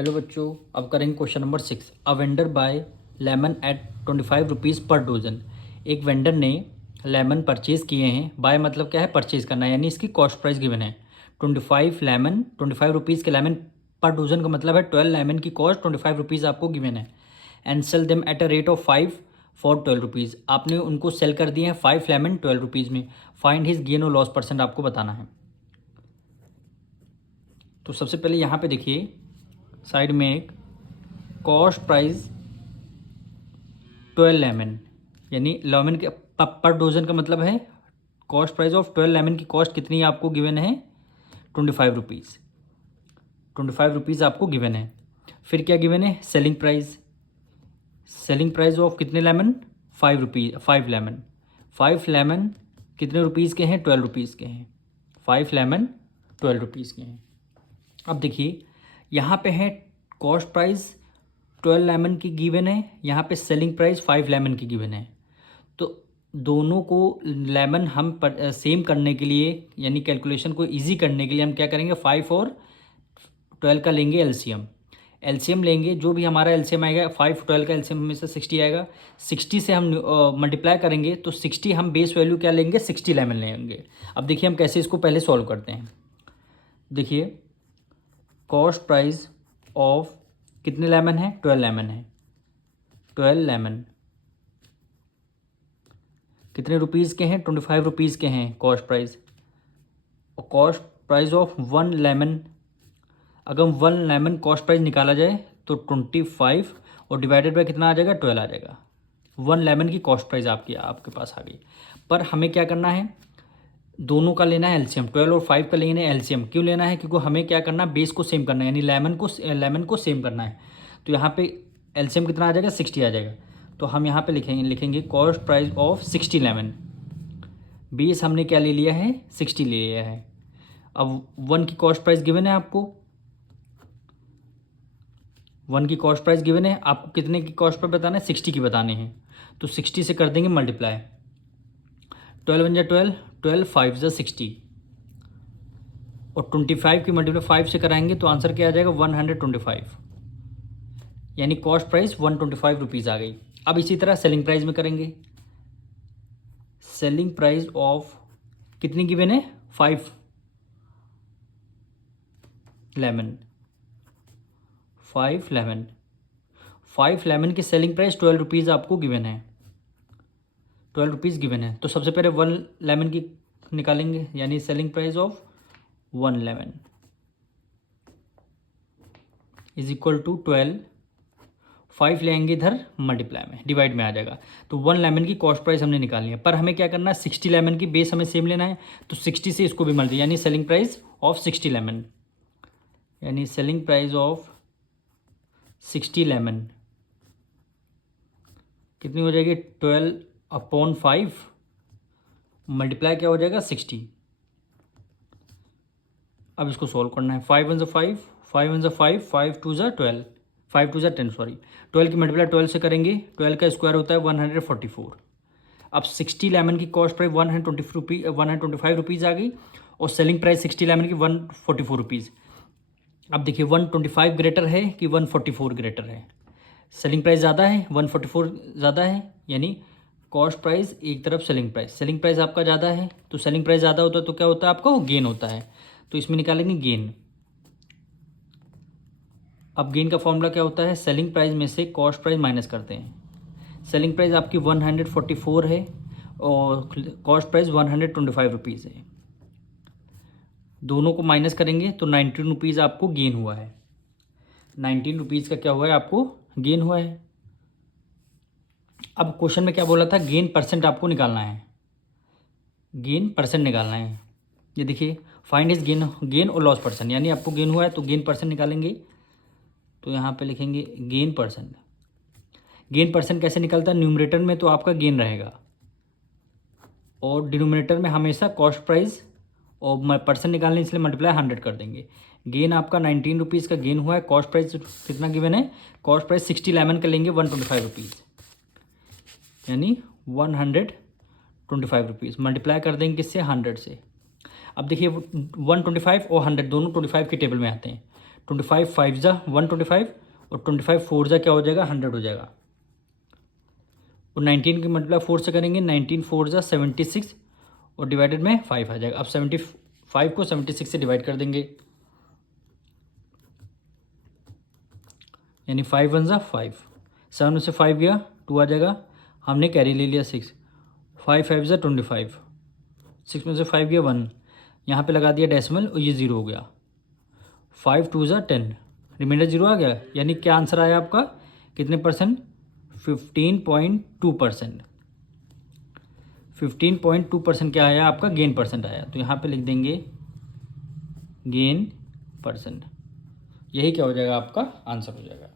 Hello बच्चों, अब करेंगे question number 6। A vendor buy lemon at 25 rupees per dozen. एक वेंडर ने लेमन परचेज़ किए हैं। बाय मतलब क्या है, परचेज़ करना है, यानी इसकी कॉस्ट प्राइस गिवन है 25 लेमन, 25 रुपीज़ के लेमन पर डोजन का मतलब है 12 लेमन की कॉस्ट 25 रुपीज़ आपको गिवन है। And sell them at a rate of 5 for 12 rupees. आपने उनको सेल कर दिए हैं 5 लेमन 12 रुपीज़ में। फाइंड हिज गेन और लॉस परसेंट आपको बताना है। तो सबसे पहले यहाँ पे देखिए साइड में एक कॉस्ट प्राइस 12 लेमन, यानी लेमन के पर डोजन का मतलब है कॉस्ट प्राइस ऑफ 12 लेमन की कॉस्ट कितनी आपको गिवन है 25 रुपीज़। 25 रुपीज़ आपको गिवन है। फिर क्या गिवन है, selling price. Selling price of कितने लेमन, 5 रुपीज़, 5 लेमन। 5 लेमन कितने रुपीज़ के हैं, 12 रुपीज़ के हैं। 5 लेमन 12 रुपीज़ के हैं। अब देखिए यहाँ पे है कॉस्ट प्राइस 12 लेमन की गिवन है, यहाँ पे सेलिंग प्राइस 5 लेमन की गिवन है। तो दोनों को लेमन हम सेम करने के लिए, यानी कैलकुलेशन को इजी करने के लिए हम क्या करेंगे, 5 और 12 का लेंगे एलसीएम। एलसीएम लेंगे, जो भी हमारा एलसीएम आएगा 5 12 का एलसीएम में से 60 आएगा। 60 से हम मल्टीप्लाई करेंगे तो 60 हम बेस वैल्यू क्या लेंगे, 60 लेमन लेंगे। अब देखिए हम कैसे इसको पहले सॉल्व करते हैं। देखिए कॉस्ट प्राइस ऑफ कितने लेमन है, 12 लेमन है। 12 लेमन कितने रुपीज़ के हैं, 25 रुपीज़ के हैं कॉस्ट प्राइस। और कॉस्ट प्राइस ऑफ 1 लेमन, अगर 1 लेमन कॉस्ट प्राइस निकाला जाए तो 25 और डिवाइडेड बाय कितना आ जाएगा, 12 आ जाएगा। 1 लेमन की कॉस्ट प्राइस आपके पास आ गई। पर हमें क्या करना है, दोनों का लेना है एलसीएम। 12 और 5 का लेना है एलसीएम। क्यों लेना है, क्योंकि हमें क्या करना है, बेस को सेम करना है, यानी लेमन को सेम करना है। तो यहाँ पे एलसीएम कितना आ जाएगा, 60 आ जाएगा। तो हम यहाँ पे लिखेंगे cost price of 60 lemon. Base हमने क्या ले लिया है, 60 ले लिया है। अब 1 की कॉस्ट प्राइस गिवन है आपको, 1 की कॉस्ट प्राइस गिवन है आपको, कितने की कॉस्ट प्राइस बताना है, 60 की बताने हैं। तो 60 से कर देंगे मल्टीप्लाई। 12 1 जा 12, 12 5 जा 60 और 25 की मल्टीप्लाई 5 से कराएंगे तो आंसर क्या आ जाएगा, 125, यानी कॉस्ट प्राइस 125 रुपीज़ आ गई। अब इसी तरह सेलिंग प्राइस में करेंगे। सेलिंग प्राइस ऑफ कितनी गिवन है, 5 लेमन। 5 लेमन, 5 लेमन की सेलिंग प्राइस 12 रुपीज़ आपको गिवन है, 12 रुपीज़ गिवन है। तो सबसे पहले 1 लेमन की निकालेंगे, यानी selling price of 1 lemon is equal to 12। 5 ले आएंगे इधर मल्टीप्लाई में, डिवाइड में आ जाएगा। तो 1 लेमन की कॉस्ट प्राइस हमने निकालनी है। पर हमें क्या करना है, 60 लेमन की बेस हमें सेम लेना है। तो 60 से इसको भी मल्टी, यानी सेलिंग प्राइस ऑफ 60 लेमन, यानी सेलिंग प्राइस ऑफ 60 लेमन कितनी हो जाएगी, 12/5 मल्टीप्लाई क्या हो जाएगा, 60। अब इसको सॉल्व करना है। 5 1 ज़ा 5, 5 1 ज़ा 5, 5 2 ज़ा 12, 5 2 ज़ा 10 सॉरी। 12 की मल्टीप्लाई 12 से करेंगे, 12 का स्क्वायर होता है 144। अब 60 लेमन की कॉस्ट प्राइस 125 रुपीज़ आ गई और सेलिंग प्राइस 60 लेमन की 144 रुपीज़। अब देखिए 125 ग्रेटर है कि 144 ग्रेटर है, सेलिंग प्राइस ज़्यादा है, 144 ज़्यादा है, यानी कॉस्ट प्राइस एक तरफ सेलिंग प्राइस आपका ज़्यादा है। तो सेलिंग प्राइस ज़्यादा होता है तो क्या होता है आपका, वो गेन होता है। तो इसमें निकालेंगे गेन। अब गेन का फॉर्मूला क्या होता है, सेलिंग प्राइस में से कॉस्ट प्राइस माइनस करते हैं। सेलिंग प्राइस आपकी 144 है और कॉस्ट प्राइस 125 रुपीज़ है। दोनों को माइनस करेंगे तो 19 रुपीज़ आपको गेन हुआ है। 19 रुपीज़ का क्या हुआ है, आपको गेन हुआ है। अब क्वेश्चन में क्या बोला था, गेन परसेंट आपको निकालना है, गेन परसेंट निकालना है। ये देखिए फाइंड इज गेन और लॉस परसेंट, यानी आपको गेन हुआ है तो गेन परसेंट निकालेंगे। तो यहाँ पे लिखेंगे गेन परसेंट। गेन परसेंट कैसे निकलता है, न्यूमरेटर में तो आपका गेन रहेगा और डिनोमिनेटर में हमेशा कॉस्ट प्राइस, और परसेंट निकालने इसलिए मल्टीप्लाई 100 कर देंगे। गेन आपका 19 रुपीज़ का गेन हुआ है। कॉस्ट प्राइस कितना गिवन है, कॉस्ट प्राइस 60 लेमन का लेंगे 125 रुपीज़, यानी 125 रुपीज़ मल्टीप्लाई कर देंगे किससे, 100 से। अब देखिए 125 और 100 दोनों 25 के टेबल में आते हैं। 25 5 जा 125 और 25 4 जा क्या हो जाएगा 100 हो जाएगा। और 19 की मल्टीप्लाई 4 से करेंगे, 19 4 जा 76 और डिवाइडेड में 5 आ जाएगा। अब 75 को 76 से डिवाइड कर देंगे, यानी 5 1 जा 5, 7 में से 5 गया 2 आ जाएगा, हमने कैरी ले लिया 6, 5 5 जा 25, 6 में से 5 गया 1, यहाँ पे लगा दिया डेसिमल और ये 0 हो गया, 5 2 जा 10, रिमाइंडर 0 आ गया। यानी क्या आंसर आया आपका, कितने परसेंट, 15.2%। 15.2% क्या आया आपका, गेन परसेंट आया। तो यहाँ पे लिख देंगे गेन परसेंट, यही क्या हो जाएगा आपका आंसर हो जाएगा।